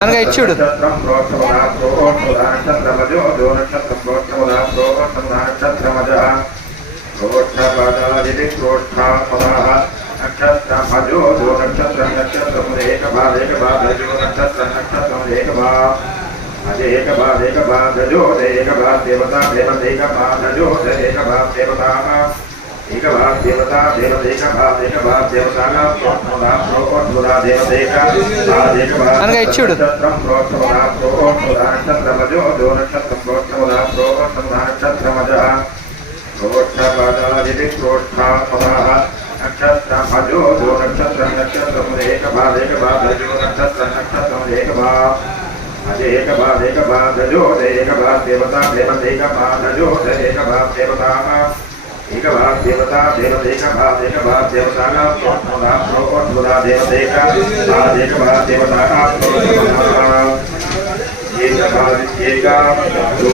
అనగా ఇచ్చుడు एक भाव देवता देवदेक भाव एक भाव देवता का प्रोत्तमदा प्रोत्तमदा देवदेका एक भाव అనగా ఇచ్చుడు नक्षत्रम प्रोत्तमदा प्रोत्तमदा नक्षत्रमजो दो नक्षत्रम प्रोत्तमदा प्रोत्तमदा नक्षत्रमजः प्रोत्तमदादिति प्रोत्तमः नक्षत्रमजो दो नक्षत्रम नक्षत्रम एक भाव जो नक्षत्रम एक भाव जो एक भाव देवता देवदेक भाव जो एक भाव देवता एक भाव देवता देवदेक भाव देवता का प्रोत्तमदा देवदेका एक भाव देवता का प्रोत्तमदा एक भाव